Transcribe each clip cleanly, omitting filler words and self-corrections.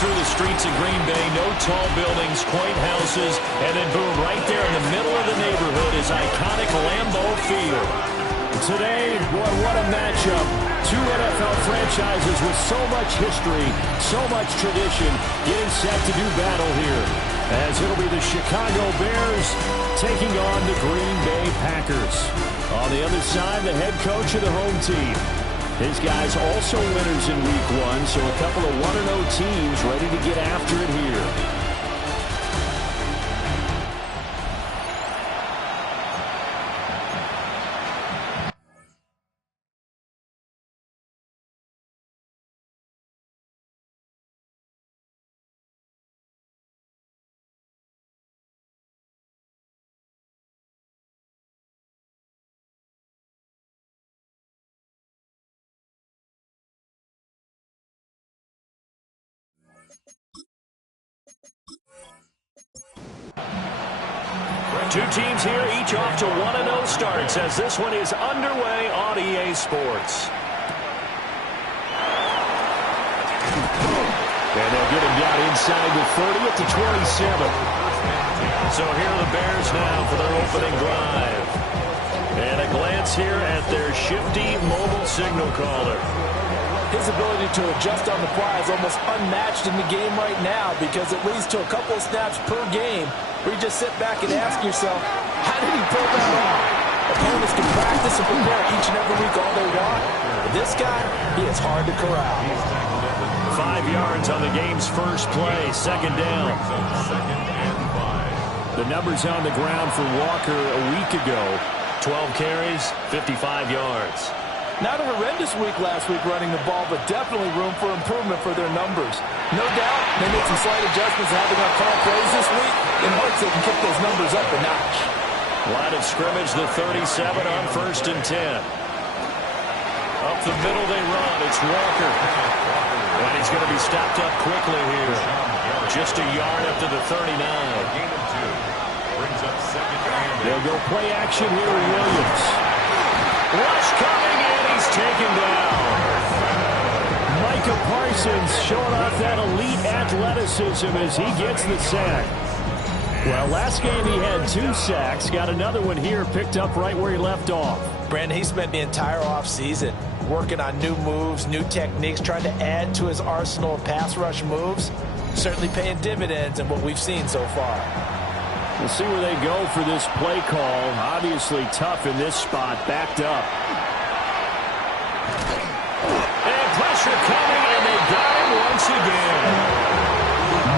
through the streets of Green Bay. No tall buildings, quaint houses, and then boom, right there in the middle of the neighborhood is iconic Lambeau Field. Today, boy, what a matchup. Two NFL franchises with so much history, so much tradition, getting set to do battle here. As it'll be the Chicago Bears taking on the Green Bay Packers. On the other side, the head coach of the home team. His guys also winners in Week 1, so a couple of 1-0 teams ready to get after it here. Two teams here, each off to 1-0 starts as this one is underway on EA Sports. And they'll get him down inside the 30 at the 27. So here are the Bears now for their opening drive. And a glance here at their shifty mobile signal caller. His ability to adjust on the fly is almost unmatched in the game right now because it leads to a couple of snaps per game where you just sit back and ask yourself, how did he pull that off? Opponents can practice and prepare each and every week all they want. But this guy, he is hard to corral. 5 yards on the game's first play, second down. The numbers on the ground for Walker a week ago, 12 carries, 55 yards. Not a horrendous week last week running the ball, but definitely room for improvement for their numbers. No doubt they made some slight adjustments having on call plays this week. In hopes they can kick those numbers up a notch. Line of scrimmage, the 37 on 1st and 10. Up the middle they run. It's Walker. And he's going to be stopped up quickly here. Just a yard up to the 39. They'll go play action here with Williams. Rush coming in. He's taken down. Micah Parsons showing off that elite athleticism as he gets the sack. Well, last game he had 2 sacks. Got another one here, picked up right where he left off. Brandon, he spent the entire offseason working on new moves, new techniques, trying to add to his arsenal of pass rush moves. Certainly paying dividends in what we've seen so far. We'll see where they go for this play call. Obviously tough in this spot, backed up. And pressure coming, and they got him once again.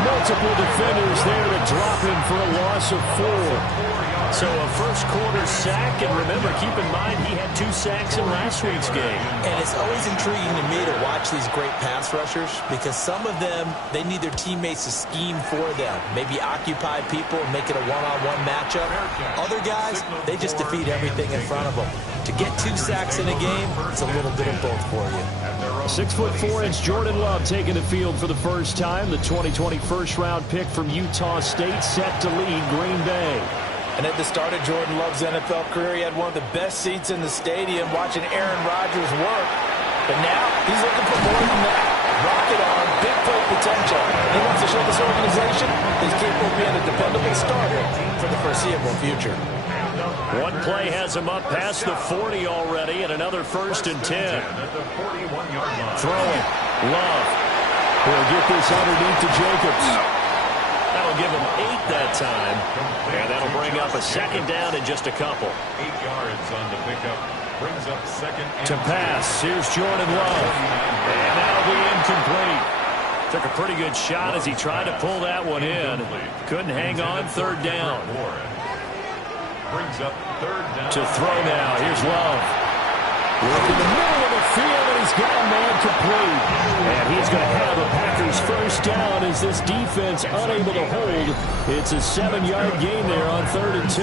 Multiple defenders there to drop him for a loss of 4. So a first quarter sack, and remember, keep in mind he had 2 sacks in last week's game. And it's always intriguing to me to watch these great pass rushers because some of them, they need their teammates to scheme for them. Maybe occupy people and make it a one-on-one matchup. Other guys, they just defeat everything in front of them. To get 2 sacks in a game, it's a little bit of both for you. 6'4" Jordan Love taking the field for the first time. The 2020 first-round pick from Utah State set to lead Green Bay. And at the start of Jordan Love's NFL career, he had one of the best seats in the stadium watching Aaron Rodgers work. But now he's looking for more than that. Rocket arm, big play potential. He wants to show this organization he's capable of being a dependable starter for the foreseeable future. One play has him up past the 40 already, and another 1st and 10. Throwing. Love. He'll get this underneath to Jacobs. That'll give him 8 that time. And that'll bring up a second down in just a couple. 8 yards on the pickup. Brings up second and to pass. Here's Jordan Love. And that'll be incomplete. Took a pretty good shot as he tried to pull that one in. Couldn't hang on. 3rd down. Brings up 3rd down. To throw now. Here's Love. Work in the middle of the field, and he's got a man complete. And he's going to have the Packers first down as this defense unable to hold. It's a 7-yard gain there on 3rd and 2.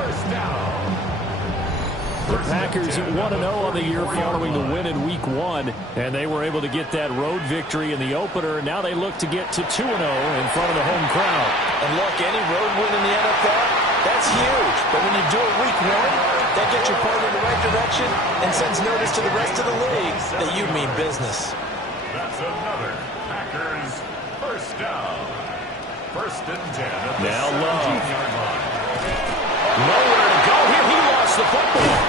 First down. The Packers at 1-0 on the year following the win in Week 1. And they were able to get that road victory in the opener. Now they look to get to 2-0 in front of the home crowd. And look, any road win in the NFL, that's huge. But when you do it Week 1, that gets your party in the right direction and sends notice to the rest of the league that you mean business. That's another Packers first First down. First and 10 at the Now Love. 17-yard line. Nowhere to go here. He lost the football.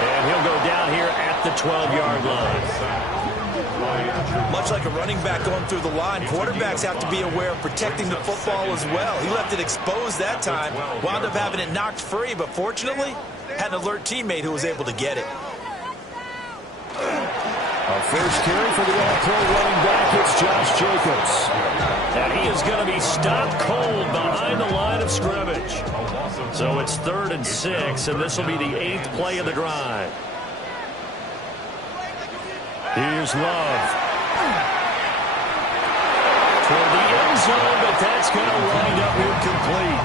And he'll go down here at the 12-yard line. Much like a running back going through the line, quarterbacks have to be aware of protecting the football as well. He left it exposed that time, wound up having it knocked free, but fortunately, had an alert teammate who was able to get it. Our first carry for the All-Pro running back, it's Josh Jacobs. And he is going to be stopped cold behind the line of scrimmage. So it's 3rd and 6, and this will be the 8th play of the drive. Here's Love. Toward the end zone, but that's going to wind up incomplete.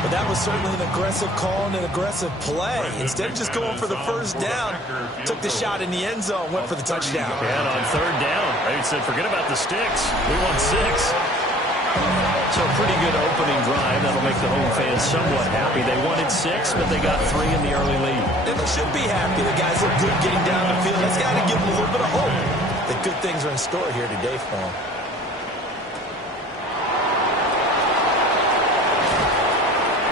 But that was certainly an aggressive call and an aggressive play. Instead of just going for the first down, took the shot in the end zone, went for the touchdown. And on 3rd down, they said, forget about the sticks. We want 6. So a pretty good opening drive. That'll make the home fans somewhat happy. They wanted 6, but they got 3 in the early lead. And they should be happy. The guys look good getting down the field. That's got to give them a little bit of hope that good things are in store here today for them.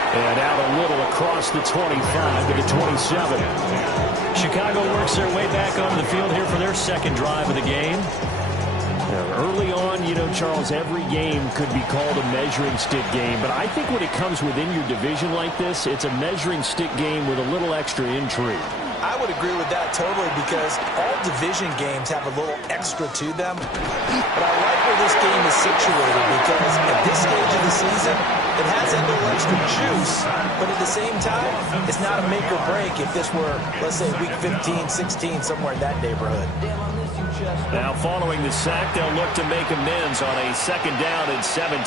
And out a little across the 25 to the 27. Chicago works their way back onto the field here for their second drive of the game. Early on, you know, Charles, every game could be called a measuring stick game. But I think when it comes within your division like this, it's a measuring stick game with a little extra intrigue. I would agree with that totally because all division games have a little extra to them. But I like where this game is situated because at this stage of the season, it has that little extra juice. But at the same time, it's not a make or break if this were, let's say, week 15, 16, somewhere in that neighborhood. Now following the sack, they'll look to make amends on a 2nd down and 17.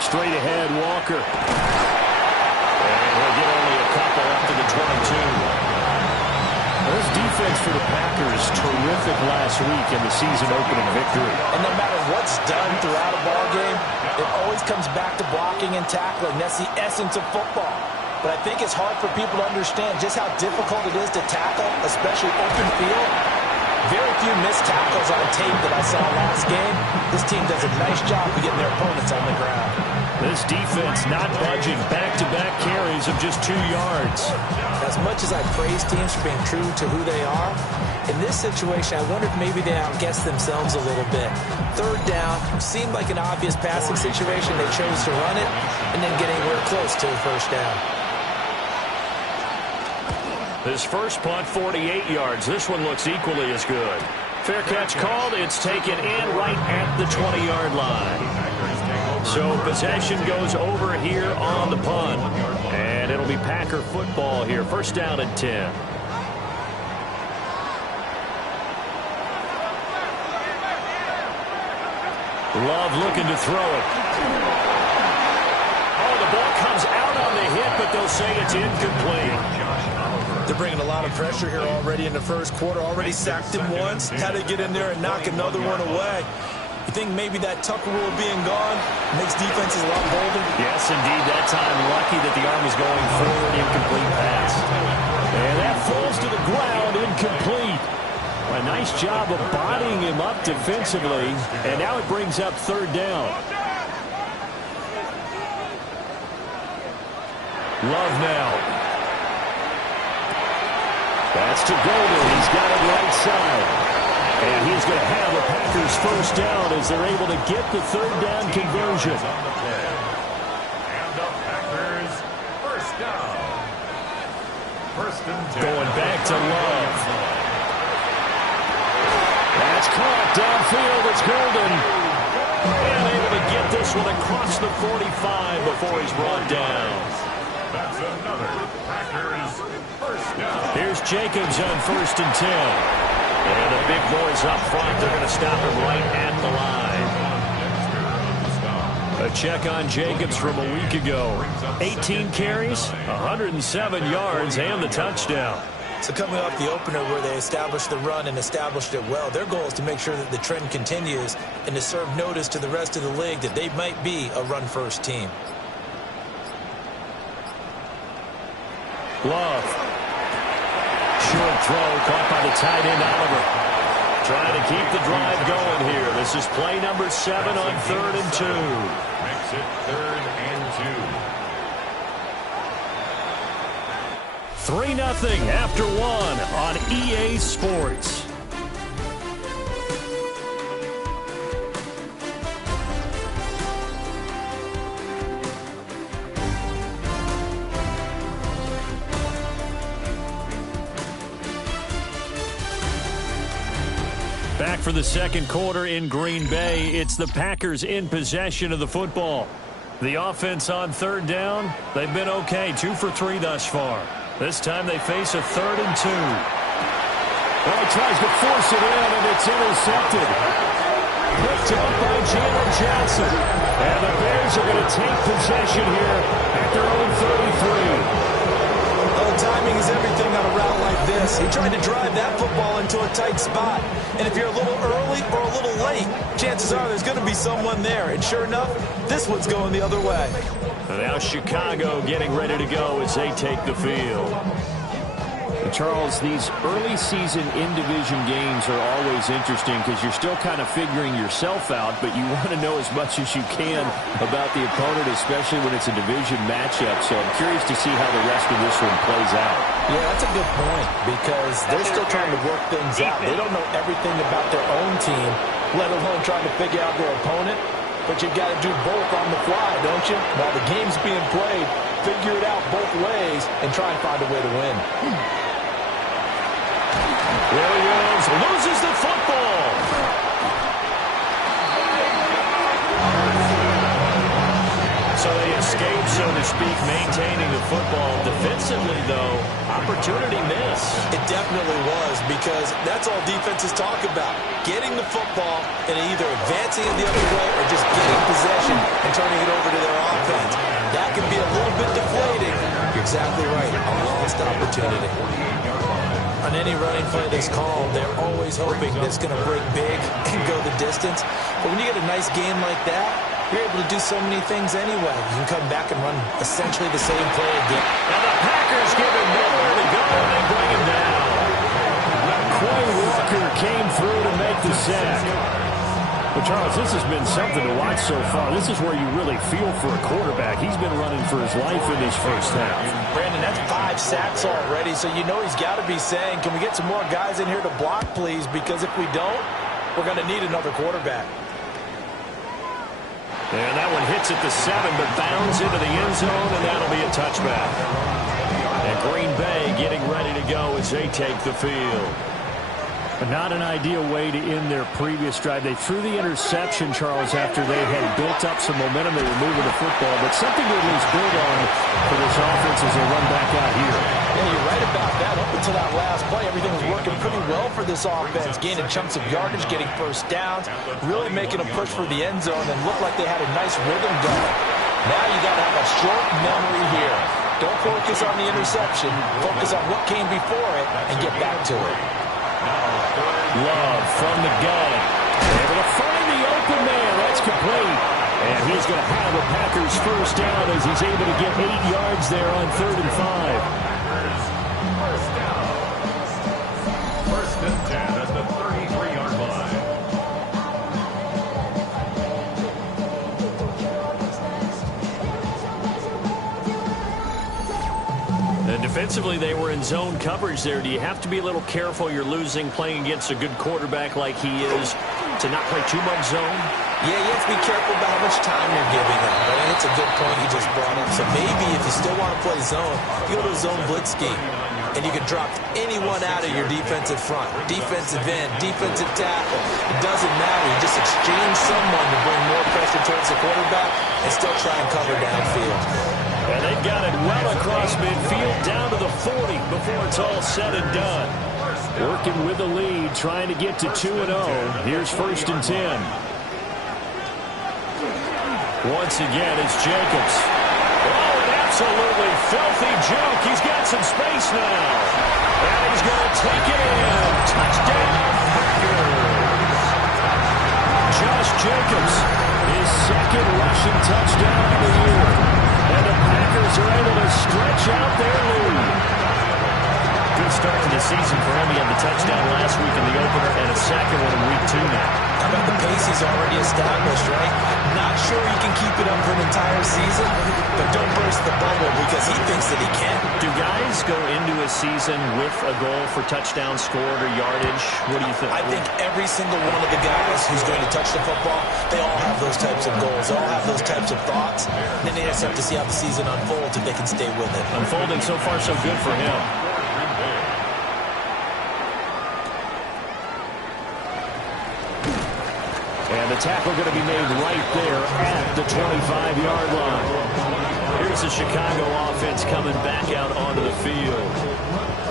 Straight ahead, Walker. And he'll get only a couple up to the 22. This defense for the Packers, terrific last week in the season-opening victory. And no matter what's done throughout a ball game, it always comes back to blocking and tackling. That's the essence of football. But I think it's hard for people to understand just how difficult it is to tackle, especially open field. Very few missed tackles on tape that I saw last game. This team does a nice job of getting their opponents on the ground. This defense not budging, back-to-back carries of just 2 yards. As much as I praise teams for being true to who they are, in this situation, I wondered maybe they outguessed themselves a little bit. 3rd down seemed like an obvious passing situation. They chose to run it and then get anywhere close to the first down. This first punt, 48 yards. This one looks equally as good. Fair catch called. It's taken in right at the 20-yard line. So possession goes over here on the punt. And it'll be Packer football here. First down and 10. Love looking to throw it. Oh, the ball comes out on the hit, but they'll say it's incomplete. They're bringing a lot of pressure here already in the first quarter. Already sacked him once. Had to get in there and knock another one away. You think maybe that Tucker rule being gone makes defenses a lot bolder? Yes, indeed. That time, lucky that the arm was going forward. Incomplete pass. And that falls to the ground. Incomplete. A nice job of bodying him up defensively. And now it brings up 3rd down. Love now. That's to Golden. He's got it right side. And he's going to have a Packers first down as they're able to get the 3rd down conversion. And the Packers first down. First and 10. Going back to Love. That's caught downfield. It's Golden. And able to get this one across the 45 before he's brought down. That's another Packers first down. Here's Jacobs on 1st and 10. And the big boys up front, they're going to stop him right at the line. A check on Jacobs from a week ago. 18 carries, 107 yards, and the touchdown. So coming off the opener where they established the run and established it well, their goal is to make sure that the trend continues and to serve notice to the rest of the league that they might be a run-first team. Love. Short throw caught by the tight end, Oliver. Trying to keep the drive going here. This is play number 7 on 3rd and 2. Makes it 3rd and 2. 3-0 after 1 on EA Sports. Back for the second quarter in Green Bay. It's the Packers in possession of the football. The offense on 3rd down, they've been okay. 2 for 3 thus far. This time they face a 3rd and 2. Well, he tries to force it in, and it's intercepted. Picked up by Jalen Johnson. And the Bears are going to take possession here at their own 33. Well, timing is everything on a route like this. He tried to drive that football into a tight spot. And if you're a little early or a little late, chances are there's going to be someone there. And sure enough, this one's going the other way. Now Chicago getting ready to go as they take the field. Charles, these early season in-division games are always interesting because you're still kind of figuring yourself out, but you want to know as much as you can about the opponent, especially when it's a division matchup. So I'm curious to see how the rest of this one plays out. Yeah, that's a good point because they're still trying to work things out. They don't know everything about their own team, let alone trying to figure out their opponent. But you got to do both on the fly, don't you? While the game's being played, figure it out both ways and try and find a way to win. Williams loses the football. So they escape, so to speak, maintaining the football. Defensively, though, opportunity miss. It definitely was because that's all defenses talk about. Getting the football and either advancing it the other way or just getting possession and turning it over to their offense. That can be a little bit deflating. You're exactly right. A lost opportunity. On any running play this call, they're always hoping that it's going to break big and go the distance. But when you get a nice game like that, you're able to do so many things anyway. You can come back and run essentially the same play again. And the Packers give him nowhere to go, and they bring him down. Quay Walker came through to make the sack. But, Charles, this has been something to watch so far. This is where you really feel for a quarterback. He's been running for his life in this first half. Brandon, that's 5 sacks already, so you know he's got to be saying, can we get some more guys in here to block, please? Because if we don't, we're going to need another quarterback. And that one hits at the 7, but bounds into the end zone, and that'll be a touchback. And Green Bay getting ready to go as they take the field. Not an ideal way to end their previous drive. They threw the interception, Charles, after they had built up some momentum. They were moving the football, but something to at least build on for this offense as they run back out here. Yeah, you're right about that. Up until that last play, everything was working pretty well for this offense, gaining chunks of yardage, getting first downs, really making a push for the end zone, and looked like they had a nice rhythm going. Now you got to have a short memory here. Don't focus on the interception. Focus on what came before it and get back to it. Love from the gun. Able to find the open man. That's complete. And he's going to have a Packers first down as he's able to get 8 yards there on 3rd and 5. First down. 1st and 10 at the 33-yard line. And defensively, they were in zone coverage there. Do you have to be a little careful? You're losing playing against a good quarterback like he is to not play too much zone? Yeah, you have to be careful about how much time you're giving up. I mean, it's a good point you just brought up. So maybe if you still want to play zone, you go to a zone blitz scheme. And you can drop anyone out of your defensive front. Defensive end, defensive tackle. It doesn't matter. You just exchange someone to bring more pressure towards the quarterback and still try and cover downfield. And they've got it well across midfield down to the 40 before it's all said and done. Working with the lead, trying to get to 2-0. Here's 1st and 10. Once again, it's Jacobs. Oh, an absolutely filthy juke. He's got some space now. And he's going to take it in. Touchdown, Packers. Josh Jacobs, his 2nd rushing touchdown of the year. And the Packers are able to stretch out their lead. Good start to the season for him. He had the touchdown last week in the opener and a second one in week 2 now. How about the pace he's already established, right? Not sure he can keep it up for an entire season, but don't burst the bubble because he thinks that he can. Do guys go into a season with a goal for touchdown scored or yardage? What do you think? I think every single one of the guys who's going to touch the football, they all have those types of goals. They all have those types of thoughts. And then they just have to see how the season unfolds if they can stay with it. Unfolding so far so good for him. And the tackle going to be made right there at the 25-yard line. Here's the Chicago offense coming back out onto the field.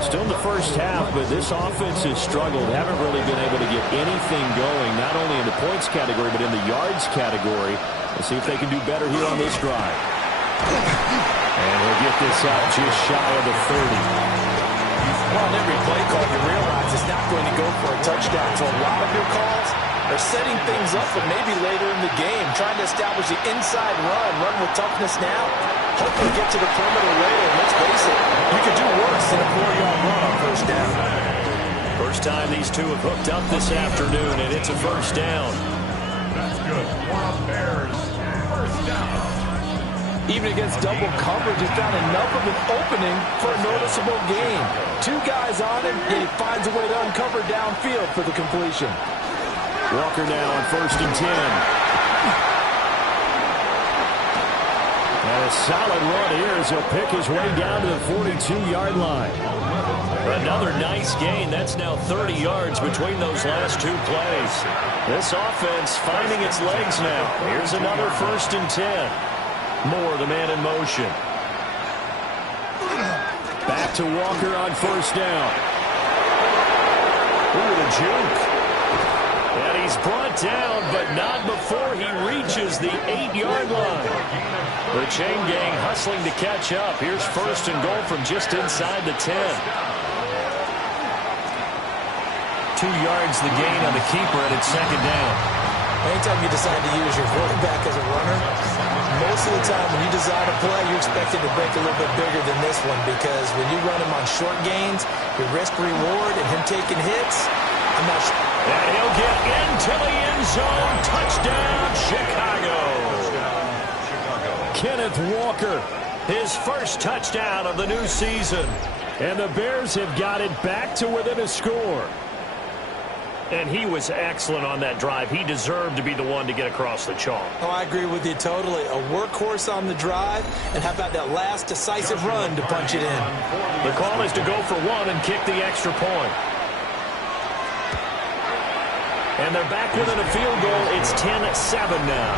Still in the first half, but this offense has struggled. Haven't really been able to get anything going, not only in the points category, but in the yards category. Let's see if they can do better here on this drive. And he'll get this out just shy of the 30. Well, on every play call, you realize it's not going to go for a touchdown. So a lot of your calls are setting things up for maybe later in the game, trying to establish the inside run with toughness now. Hopefully get to the perimeter later. Let's face it, you could do worse than a 4-yard run on first down. First time these two have hooked up this afternoon, and it's a first down. That's good. For Bears, first down. Even against double coverage, he found enough of an opening for a noticeable gain. 2 guys on him, and he finds a way to uncover downfield for the completion. Walker now on 1st and 10. And a solid run here as he'll pick his way down to the 42-yard line. Another nice gain. That's now 30 yards between those last 2 plays. This offense finding its legs now. Here's another 1st and 10. Moore, the man in motion. Back to Walker on 1st down. Ooh, the juke. And he's brought down, but not before he reaches the 8-yard line. The chain gang hustling to catch up. Here's 1st and goal from just inside the 10. 2 yards the gain on the keeper, and it's 2nd down. Anytime you decide to use your quarterback as a runner, most of the time when you design a play, you're expected to break a little bit bigger than this one because when you run him on short gains, your risk-reward and him taking hits, I'm not sure. And he'll get into the end zone. Touchdown, Chicago. Kenneth Walker, his first touchdown of the new season. And the Bears have got it back to within a score. And he was excellent on that drive. He deserved to be the one to get across the chalk. Oh, I agree with you totally. A workhorse on the drive, and how about that last decisive run to punch it in? The call is to go for 1 and kick the extra point. And they're back within a field goal. It's 10-7 now.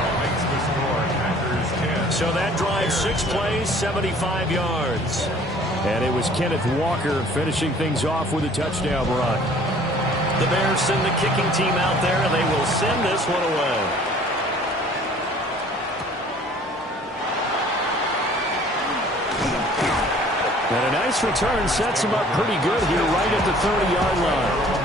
So that drive, 6 plays, 75 yards. And it was Kenneth Walker finishing things off with a touchdown run. The Bears send the kicking team out there, and they will send this one away. And a nice return sets him up pretty good here right at the 30-yard line.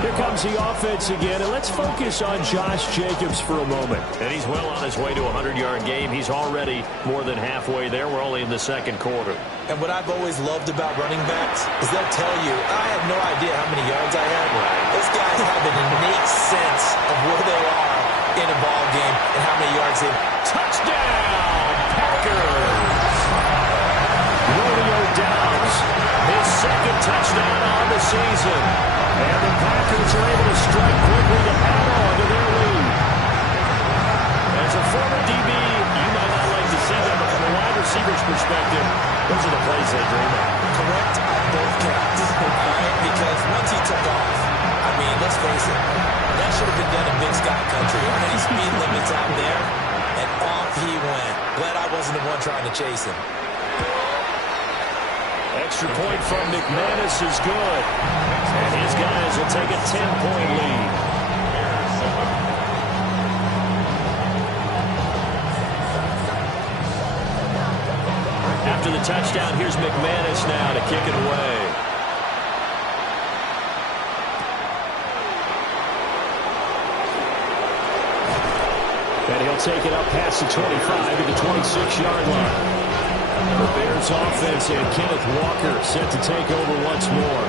Here comes the offense again, and let's focus on Josh Jacobs for a moment. And he's well on his way to a 100-yard game. He's already more than halfway there. We're only in the 2nd quarter. And what I've always loved about running backs is they'll tell you, I have no idea how many yards I had. Those guys have an innate sense of where they are in a ball game and how many yards they've. Touchdown, Packers! Romeo Doubs, his 2nd touchdown on the season. And the Packers are able to strike quickly to add on to their lead. As a former DB, you might not like to see them, but from a wide receiver's perspective, those are the plays they dream of. Correct on both counts. Right? Because once he took off, I mean, let's face it, that should have been done in Big Sky Country. How many speed limits out there? And off he went. Glad I wasn't the one trying to chase him. Extra point from McManus is good. And his guys will take a 10-point lead. After the touchdown, here's McManus now to kick it away. And he'll take it up past the 25 to the 26-yard line. The Bears offense and Kenneth Walker set to take over once more.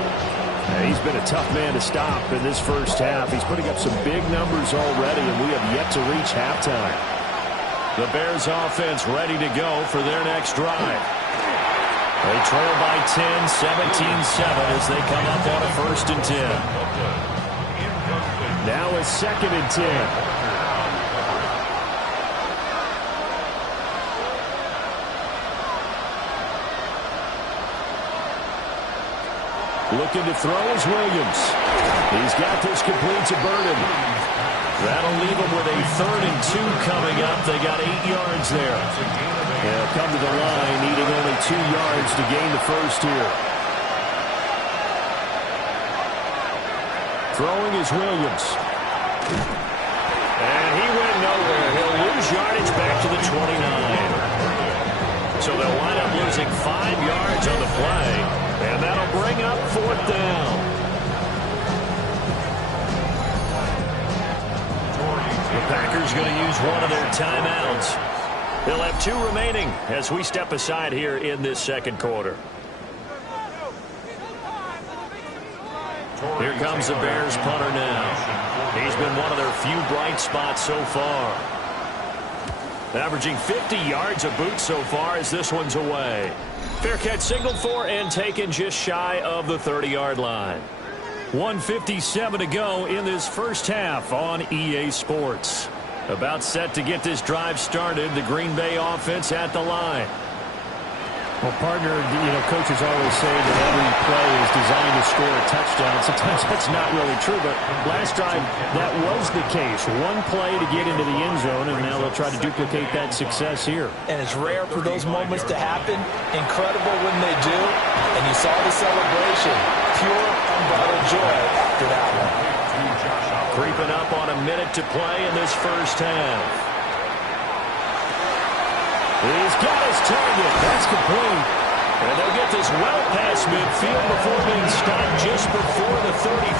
He's been a tough man to stop in this first half. He's putting up some big numbers already, and we have yet to reach halftime. The Bears offense ready to go for their next drive. They trail by 10, 17-7 as they come up on a 1st and 10. Now a 2nd and 10. Looking to throw is Williams. He's got this complete to Burden. That'll leave him with a 3rd and 2 coming up. They got 8 yards there. They'll come to the line, needing only 2 yards to gain the first here. Throwing is Williams. And he went nowhere. He'll lose yardage back to the 29. So they'll wind up losing 5 yards on the play. And that'll bring up 4th down. The Packers going to use one of their timeouts. They'll have 2 remaining as we step aside here in this 2nd quarter. Here comes the Bears punter now. He's been one of their few bright spots so far. Averaging 50 yards a boot so far as this one's away. Fair catch signaled for and taken just shy of the 30-yard line. 1:57 to go in this first half on EA Sports. About set to get this drive started. The Green Bay offense at the line. Well, partner, coaches always say that every play is designed to score a touchdown. Sometimes that's not really true, but last drive, that was the case. One play to get into the end zone, and now they'll try to duplicate that success here. And it's rare for those moments to happen. Incredible when they do. And you saw the celebration. Pure, unbridled joy after that one. Creeping up on a minute to play in this first half. He's got his target. That's complete. And they'll get this well past midfield before being stopped just before the 35.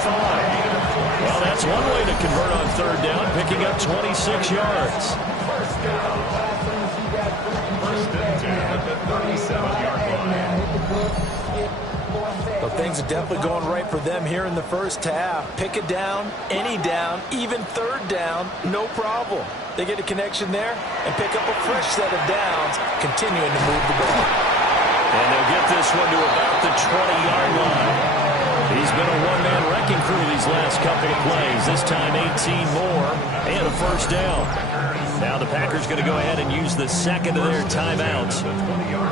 Well, that's one way to convert on 3rd down, picking up 26 yards. First and 10 at the 37-yard line. Well, things are definitely going right for them here in the first half. Pick a down, any down, even 3rd down, no problem. They get a connection there and pick up a fresh set of downs, continuing to move the ball. And they'll get this one to about the 20-yard line. He's been a one-man wrecking crew these last couple of plays. This time 18 more and a first down. Now the Packers going to go ahead and use the 2nd of their timeouts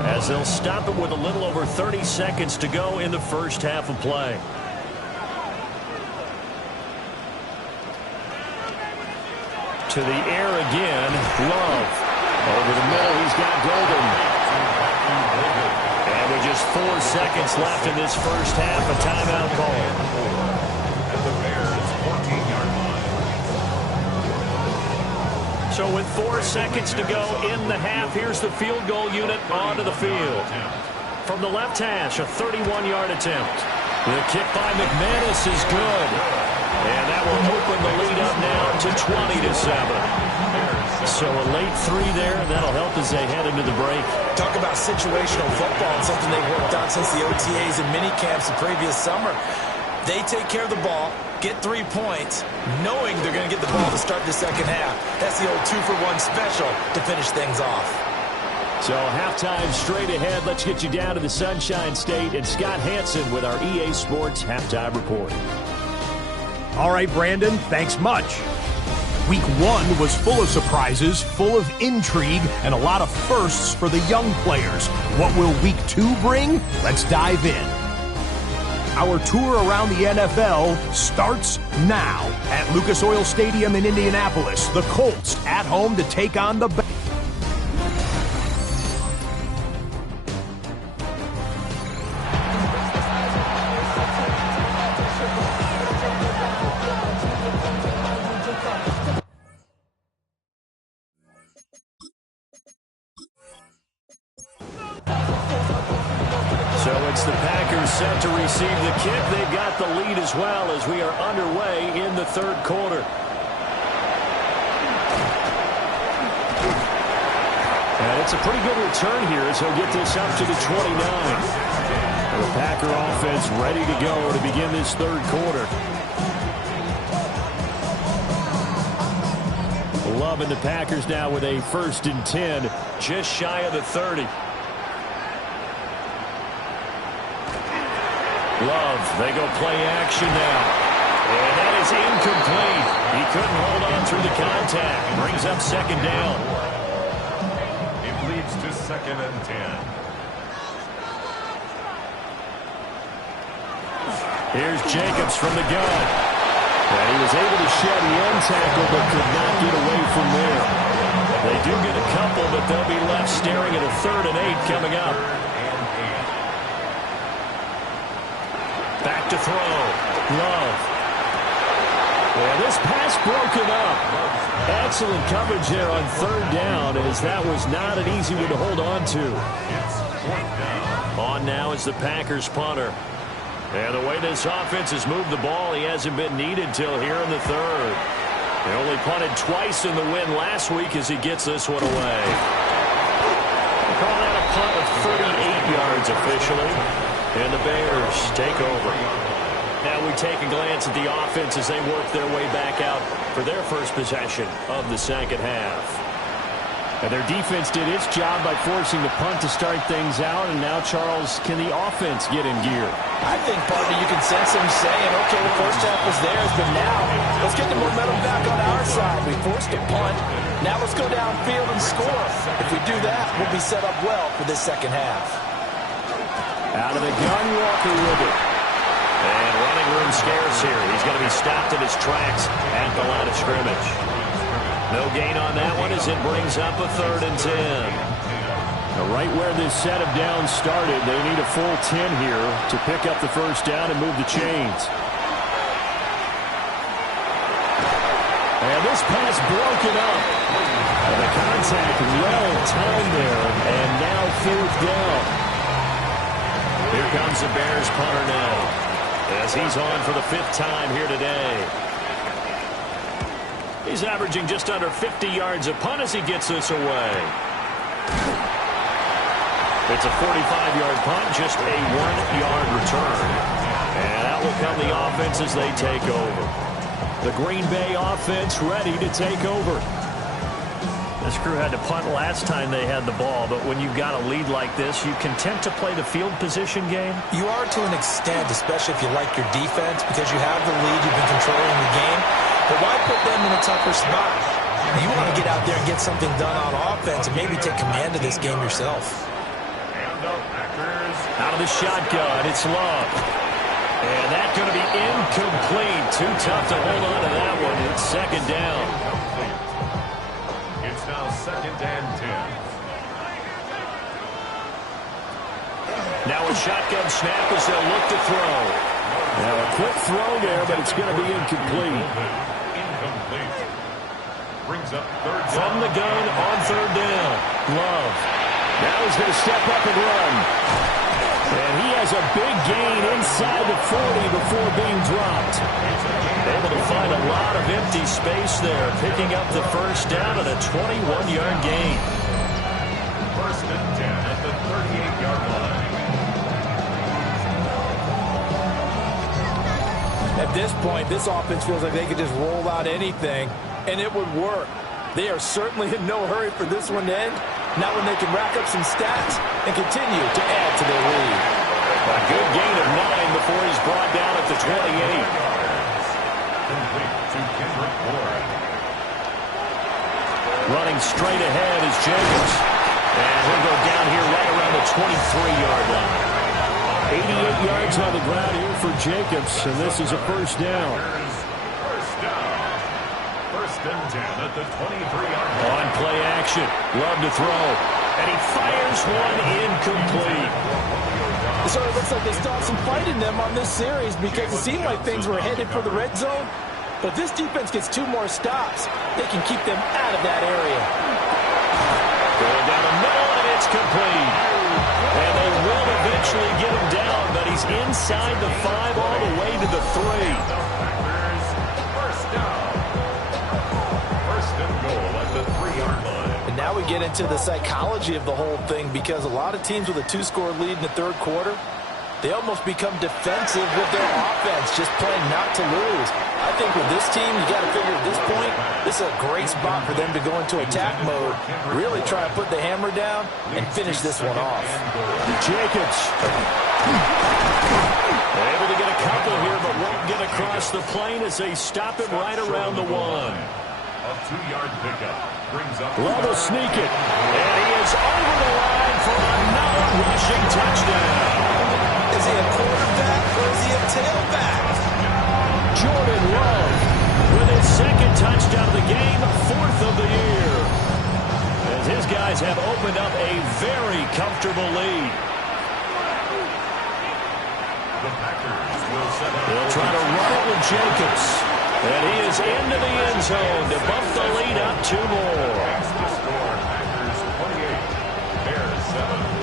as they'll stop it with a little over 30 seconds to go in the first half of play. To the air again, Love. Over the middle, he's got Golden. And with just 4 seconds left in this first half, a timeout call. At the Bears' 14-yard line. So with 4 seconds to go in the half, here's the field goal unit onto the field. From the left hash, a 31-yard attempt. The kick by McManus is good. And that will open the lead up now to 20-7. So a late 3 there, and that'll help as they head into the break. Talk about situational football and something they've worked on since the OTAs and mini camps the previous summer. They take care of the ball, get 3 points, knowing they're going to get the ball to start the second half. That's the old 2-for-1 special to finish things off. So halftime straight ahead. Let's get you down to the Sunshine State and Scott Hanson with our EA Sports Halftime Report. All right, Brandon, thanks much. Week 1 was full of surprises, full of intrigue, and a lot of firsts for the young players. What will Week 2 bring? Let's dive in. Our tour around the NFL starts now at Lucas Oil Stadium in Indianapolis. The Colts at home to take on the Bears. It's the Packers set to receive the kick. They've got the lead as well as we are underway in the 3rd quarter. And And it's a pretty good return here as he'll get this up to the 29. And the Packer offense ready to go to begin this third quarter. Love and the Packers now with a 1st and 10, just shy of the 30. Love, they go play action now. And that is incomplete. He couldn't hold on through the contact. Brings up 2nd down. It leads to 2nd and 10. Here's Jacobs from the gun. And he was able to shed one tackle but could not get away from there. They do get a couple, but they'll be left staring at a 3rd and 8 coming up. Back to throw. Love. And this pass broken up. Excellent coverage there on 3rd down, as that was not an easy one to hold on to. On now is the Packers punter. And the way this offense has moved the ball, he hasn't been needed till here in the 3rd. They only punted twice in the win last week as he gets this one away. They call that a punt of 38 yards officially. And the Bears take over. Now we take a glance at the offense as they work their way back out for their first possession of the 2nd half. And their defense did its job by forcing the punt to start things out. And now, Charles, can the offense get in gear? I think, partner, you can sense them saying, okay, the first half was theirs, but now let's get the momentum back on our side. We forced a punt. Now let's go downfield and score. If we do that, we'll be set up well for this 2nd half. Out of the gun, Walker with it. And running room scarce here. He's going to be stopped in his tracks at the line of scrimmage. No gain on that one as it brings up a 3rd and 10. Now, right where this set of downs started, they need a full 10 here to pick up the 1st down and move the chains. And this pass broken up. And the contact well timed there, and now 4th down. Here comes the Bears punter now, as he's on for the 5th time here today. He's averaging just under 50 yards a punt as he gets this away. It's a 45-yard punt, just a 1-yard return. And out will come the offense as they take over. The Green Bay offense ready to take over. This crew had to punt last time they had the ball, but when you've got a lead like this, you content to play the field position game? You are to an extent, especially if you like your defense, because you have the lead, you've been controlling the game. But why put them in a tougher spot? You want to get out there and get something done on offense and maybe take command of this game yourself. Out of the shotgun, it's Love. And that's going to be incomplete. Too tough to hold on to that one. It's 2nd down. It's now 2nd and 10. Now a shotgun snap as they'll look to throw. Now a quick throw there, but it's going to be incomplete. Incomplete. Brings up 3rd down. From the gun on 3rd down. Love. Now he's going to step up and run. And he has a big gain inside the 40 before being dropped. Able to find a lot of empty space there, picking up the 1st down at a 21-yard gain. 1st and 10 at the 38-yard line. At this point, this offense feels like they could just roll out anything, and it would work. They are certainly in no hurry for this one to end. Not when they can rack up some stats and continue to add to their lead. A good gain of 9 before he's brought down at the 28. Complete to Kendrick Bourne. Running straight ahead is Jacobs. And he'll go down here right around the 23-yard line. 88 yards on the ground here for Jacobs, and this is a 1st down. 1st down. 1st and 10 at the 23-yard line. On play action. Love to throw. And he fires one incomplete. It sort of looks like they still have some fight in them on this series because it seemed like things were headed for the red zone. But this defense gets 2 more stops. They can keep them out of that area. Going down the middle, and it's complete. And they will eventually get him down, but he's inside the 5 all the way to the 3. Packers, 1st down. 1st and goal at the 3-yard line. And now we get into the psychology of the whole thing, because a lot of teams with a 2-score lead in the third quarter, they almost become defensive with their offense, just playing not to lose. I think with this team, you got to figure at this point, this is a great spot for them to go into attack mode, really try to put the hammer down and finish this one off. Jacobs. Able to get a couple here, but won't get across the plane as they stop him right around the 1. A 2-yard pickup brings up. Love will sneak it. And he is over the line for another rushing touchdown. Is he a quarterback or is he a tailback? Jordan Love with his second touchdown of the game, 4th of the year. As his guys have opened up a very comfortable lead. The Packers will set up. They'll try to run it with Jacobs. And he is into the end zone to bump the lead up 2 more. That's the score. Packers 28, Bears 7.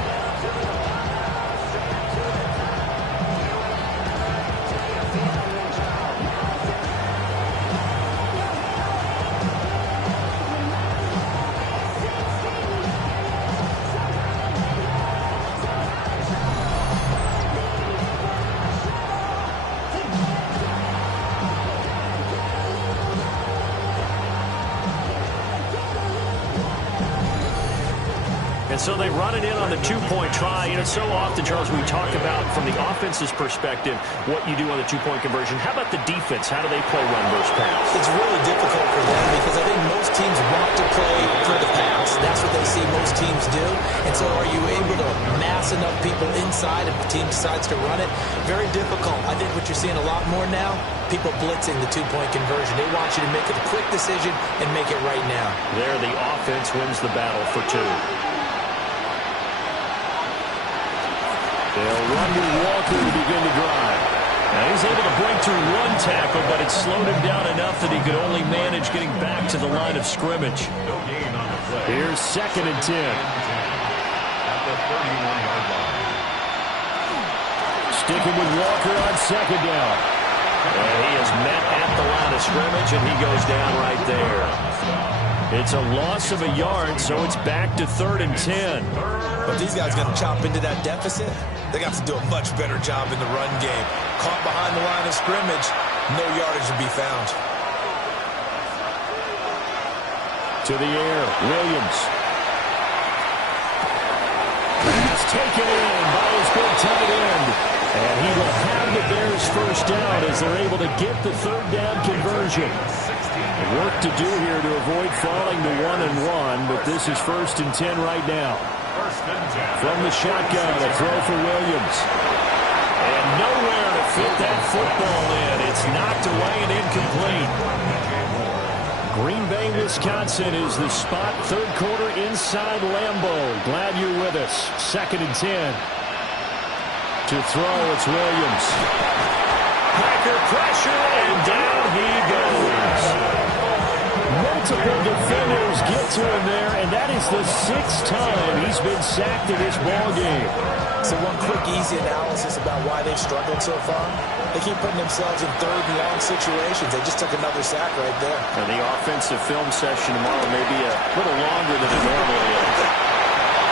And so they run it in on the 2-point try. You know, so often, Charles, we talk about from the offense's perspective what you do on the 2-point conversion. How about the defense? How do they play run versus pass? It's really difficult for them because I think most teams want to play for the pass. That's what they see most teams do. And so are you able to mass enough people inside if the team decides to run it? Very difficult. I think what you're seeing a lot more now, people blitzing the 2-point conversion. They want you to make a quick decision and make it right now. There, the offense wins the battle for 2. They'll run with Walker to begin the drive. Now he's able to break through 1 tackle, but it slowed him down enough that he could only manage getting back to the line of scrimmage. No gain on the play. Here's 2nd and 10. At the 31-yard line. Sticking with Walker on 2nd down. And he is met at the line of scrimmage, and he goes down right there. It's a loss of a yard, so it's back to 3rd and 10. But these guys going to chop into that deficit. They got to do a much better job in the run game. Caught behind the line of scrimmage, no yardage to be found. To the air, Williams. Pass taken in by his big tight end. And he will have the Bears first down as they're able to get the 3rd down conversion. Work to do here to avoid falling to 1-1, but this is 1st and 10 right now. From the shotgun, a throw for Williams. And nowhere to fit that football in. It's knocked away and incomplete. Green Bay, Wisconsin is the spot. 3rd quarter inside Lambeau. Glad you're with us. 2nd and 10. To throw, it's Williams. Packer pressure, and down he goes. Multiple defenders get to him there, and that is the 6th time he's been sacked in this ballgame. So one quick, easy analysis about why they've struggled so far. They keep putting themselves in 3rd and long situations. They just took another sack right there. And the offensive film session tomorrow may be a little longer than it normally is.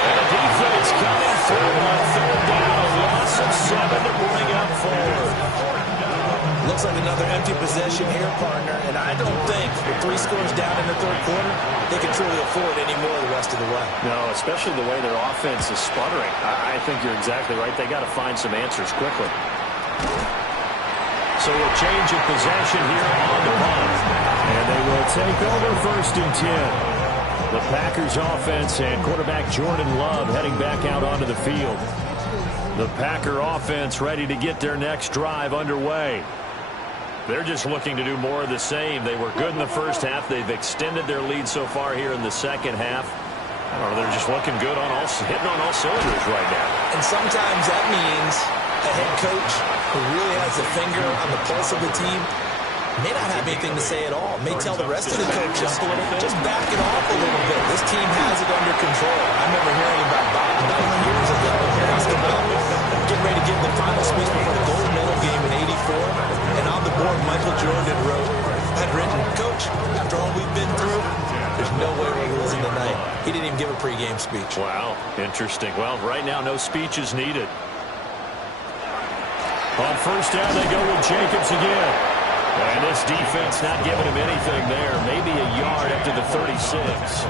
And the defense coming through on 3rd down. A loss of 7 to bring up 4. Looks like another empty possession here, partner. And I don't think with 3 scores down in the 3rd quarter, they can truly afford any more the rest of the way. No, especially the way their offense is sputtering. I think you're exactly right. They got to find some answers quickly. So a change of possession here on the punt. And they will take over 1st and 10. The Packers offense and quarterback Jordan Love heading back out onto the field. The Packer offense ready to get their next drive underway. They're just looking to do more of the same. They were good in the first half. They've extended their lead so far here in the second half. I don't know, they're just looking good on hitting on all cylinders right now. And sometimes that means a head coach who really has a finger on the pulse of the team may not have anything to say at all. May tell the rest of the coaches, just back it off a little bit. This team has it under control. I remember hearing about Bob Knight years ago asked about getting ready to give the final speech before the gold medal game in '84. And on the board, Michael Jordan had written, "Coach, after all we've been through, there's no way we're losing tonight." He didn't even give a pregame speech. Wow, interesting. Well, right now, no speech is needed. On first down, they go with Jacobs again. And this defense not giving him anything there. Maybe a yard up to the 36.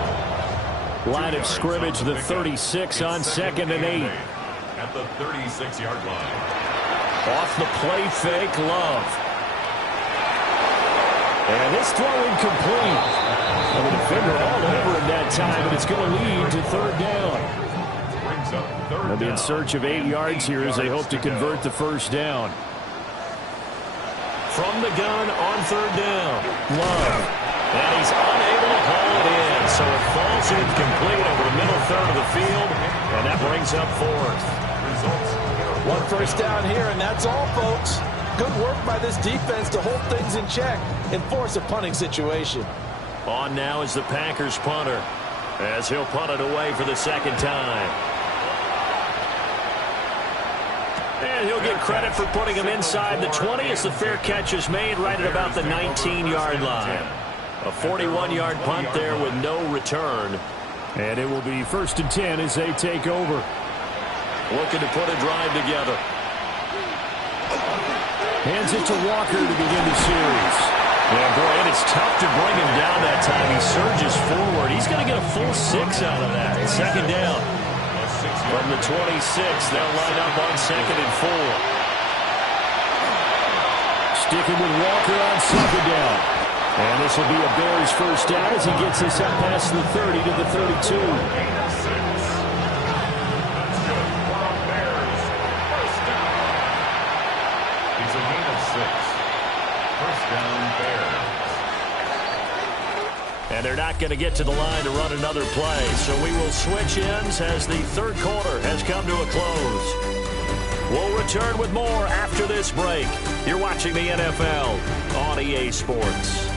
Line of scrimmage, the 36 on 2nd and 8. At the 36-yard line. Off the play fake, Love. And this throw incomplete. And the defender all over him that time, and it's going to lead to 3rd down. Brings up 3rd They'll be in down. search of 8 yards here as they hope to convert the first down. From the gun on 3rd down, Love. And he's unable to haul it in, so it falls incomplete over the middle third of the field, and that brings up 4th. One first down here, and that's all, folks. Good work by this defense to hold things in check and force a punting situation. On now is the Packers punter, as he'll punt it away for the 2nd time. And he'll get credit for putting him inside the 20 as the fair catch is made right at about the 19-yard line. A 41-yard punt there with no return. And it will be 1st and 10 as they take over. Looking to put a drive together. Hands it to Walker to begin the series. Yeah, boy, and it's tough to bring him down that time. He surges forward. He's going to get a full 6 out of that. 2nd down. From the 26, they'll line up on 2nd and 4. Sticking with Walker on 2nd down. And this will be a Bears first down as he gets this up past the 30 to the 32. And they're not going to get to the line to run another play. So we will switch ends as the 3rd quarter has come to a close. We'll return with more after this break. You're watching the NFL on EA Sports.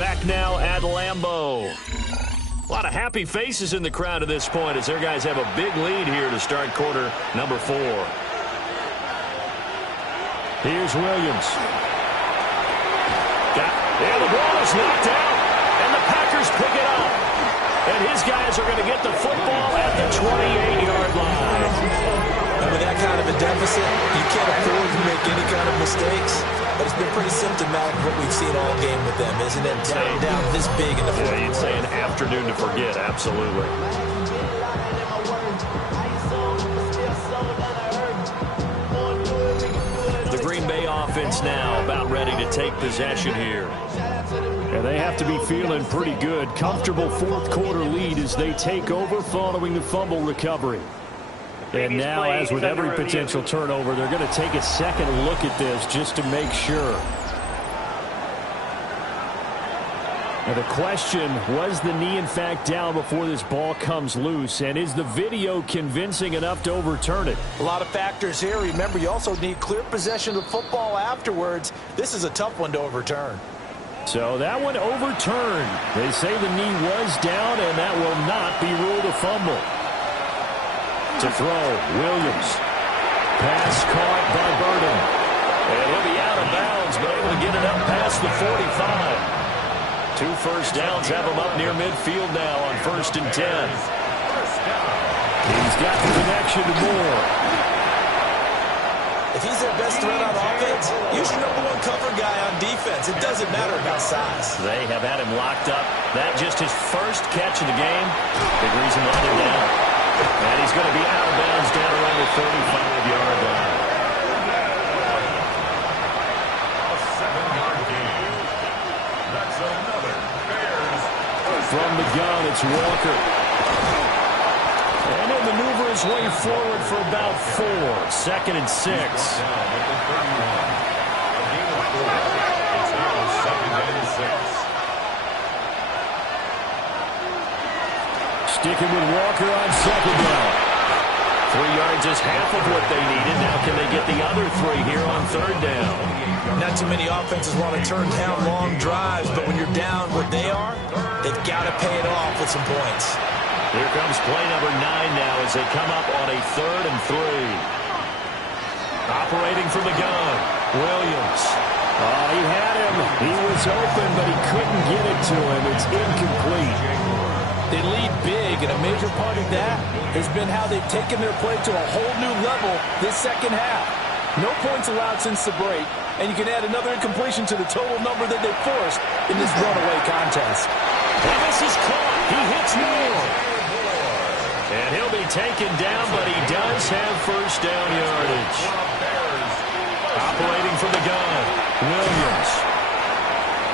Back now at Lambeau. A lot of happy faces in the crowd at this point as their guys have a big lead here to start quarter number 4. Here's Williams. And the ball is knocked out, and the Packers pick it up. And his guys are going to get the football at the 28-yard line. And with that kind of a deficit, you can't afford to make any kind of mistakes. But it's been pretty symptomatic of what we've seen all game with them, isn't it? Down this big in the fourth. Yeah, you'd say an afternoon to forget, absolutely. The Green Bay offense now about ready to take possession here. And they have to be feeling pretty good. Comfortable 4th quarter lead as they take over following the fumble recovery. And now, as with every potential turnover, they're going to take a second look at this just to make sure. Now the question, was the knee in fact down before this ball comes loose? And is the video convincing enough to overturn it? A lot of factors here. Remember, you also need clear possession of football afterwards. This is a tough one to overturn. So that one overturned. They say the knee was down, and that will not be ruled a fumble. To throw, Williams. Pass caught by Burden. And he'll be out of bounds, but able to get it up past the 45. 2 first downs have him up near midfield now on 1st and 10. He's got the connection to Moore. If he's their best threat on offense, use your #1 cover guy on defense. It doesn't matter about size. They have had him locked up. That just his first catch of the game. Big reason why they're down. And he's going to be out of bounds down around the 35-yard line. A 7-yard gain. That's another Bears. From the gun, it's Walker. And he'll maneuver his way forward for about 4. 2nd and 6. Down at the 31. A gain of 4. It's now 2nd and 6. Sticking with Walker on 2nd down. 3 yards is half of what they needed. Now can they get the other 3 here on 3rd down? Not too many offenses want to turn down long drives, but when you're down what they are, they've got to pay it off with some points. Here comes play number 9 now as they come up on a 3rd and 3. Operating from the gun, Williams. Oh, he had him. He was open, but he couldn't get it to him. It's incomplete. They lead big, and a major part of that has been how they've taken their play to a whole new level this second half. No points allowed since the break, and you can add another incompletion to the total number that they forced in this runaway contest. And this is caught. He hits more. And he'll be taken down, but he does have first down yardage. Operating from the gun, Williams.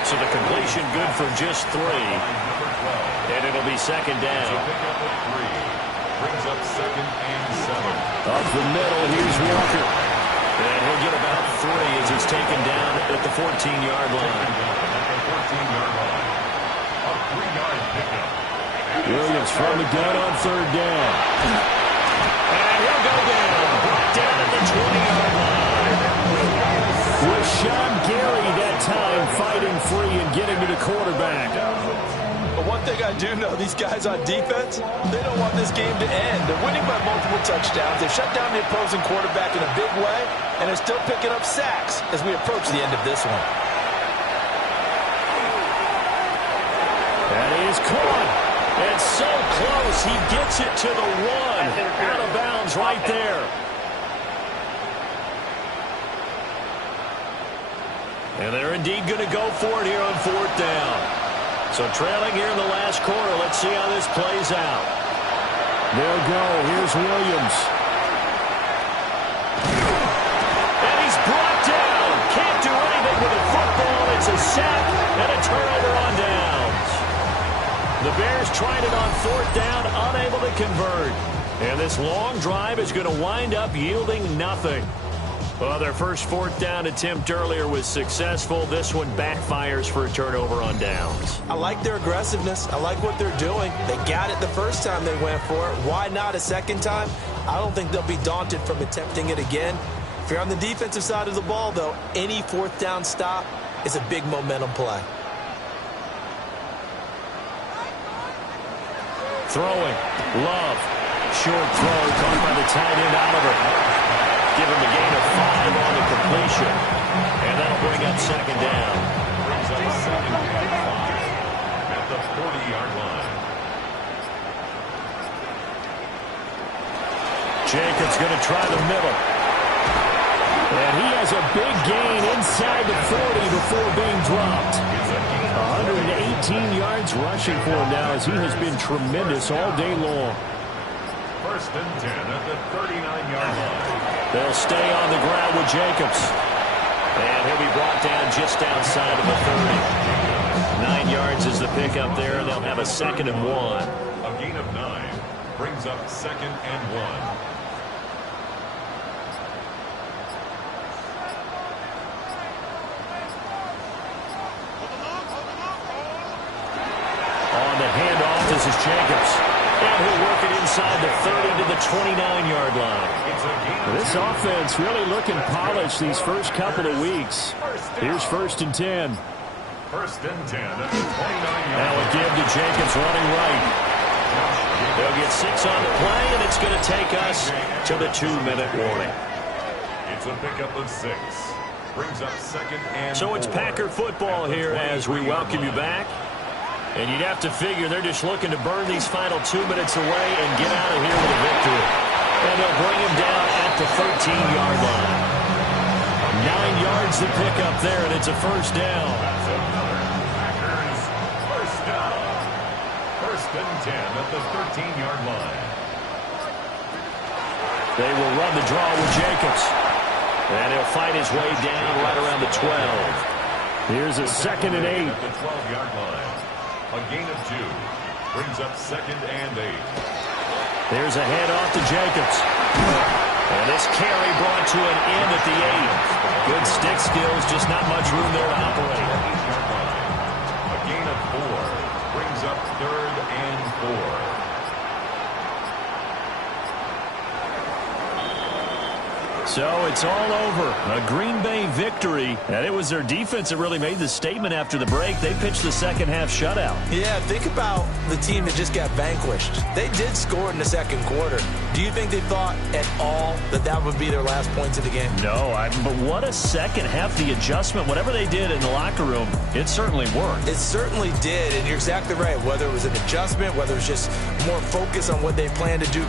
So the completion good for just 3. And it'll be second down. Brings up second and 7. Up the middle, here's Walker. And he'll get about 3 as he's taken down at the 14-yard line. A 3-yard pickup. Williams from the gun on third down. And he'll go down. Brought down at the 20-yard line. Rashawn Gary that time fighting free and getting to the quarterback. But one thing I do know, these guys on defense, they don't want this game to end. They're winning by multiple touchdowns. They've shut down the opposing quarterback in a big way, and they're still picking up sacks as we approach the end of this one. That is caught. And so close, he gets it to the 1. Out of bounds right there. And they're indeed going to go for it here on fourth down. So trailing here in the last quarter. Let's see how this plays out. They'll go. Here's Williams. And he's brought down. Can't do anything with the football. It's a sack and a turnover on downs. The Bears tried it on fourth down, unable to convert. And this long drive is going to wind up yielding nothing. Well, their first fourth down attempt earlier was successful. This one backfires for a turnover on downs. I like their aggressiveness. I like what they're doing. They got it the first time they went for it. Why not a second time? I don't think they'll be daunted from attempting it again. If you're on the defensive side of the ball, though, any fourth down stop is a big momentum play. Throwing. Love. Short throw caught by the tight end Oliver. Give him a gain of 5 on the completion. And that'll bring up second down. Brings up second and 5 at the 40-yard line. Jacobs going to try the middle. And he has a big gain inside the 40 before being dropped. 118 yards rushing for him now as he has been tremendous all day long. First and 10 at the 39-yard line. They'll stay on the ground with Jacobs. And he'll be brought down just outside of the 30. 9 yards is the pickup there, and they'll have a second and 1. A gain of 9 brings up second and 1. On the handoff, this is Jacobs. And he'll work it inside the 30 to the 29-yard line. This offense really looking polished these first couple of weeks. Here's first and 10. First and 10 at the 29-yard Now a give to Jacobs running right. They'll get 6 on the play, and it's going to take us to the 2-minute warning. It's a pickup of 6. Brings up second and So it's 4 Packer football here as we welcome you back. And you'd have to figure they're just looking to burn these final 2 minutes away and get out of here with a victory. And they'll bring him down at the 13-yard line. 9 yards to pick up there, and it's a first down. Packers first down. First and 10 at the 13-yard line. They will run the draw with Jacobs. And he'll fight his way down right around the 12. Here's a second and 8. At the 12-yard line. A gain of 2. Brings up second and 8. There's a handoff to Jacobs. And this carry brought to an end at the 8. Good stick skills, just not much room there to operate. A gain of 4. Brings up third and 4. So it's all over. A Green Bay victory. And it was their defense that really made the statement after the break. They pitched the second half shutout. Yeah, think about the team that just got vanquished. They did score in the second quarter. Do you think they thought at all that that would be their last points of the game? No, but what a second half. The adjustment, whatever they did in the locker room, it certainly worked. It certainly did, and you're exactly right. Whether it was an adjustment, whether it was just more focus on what they planned to do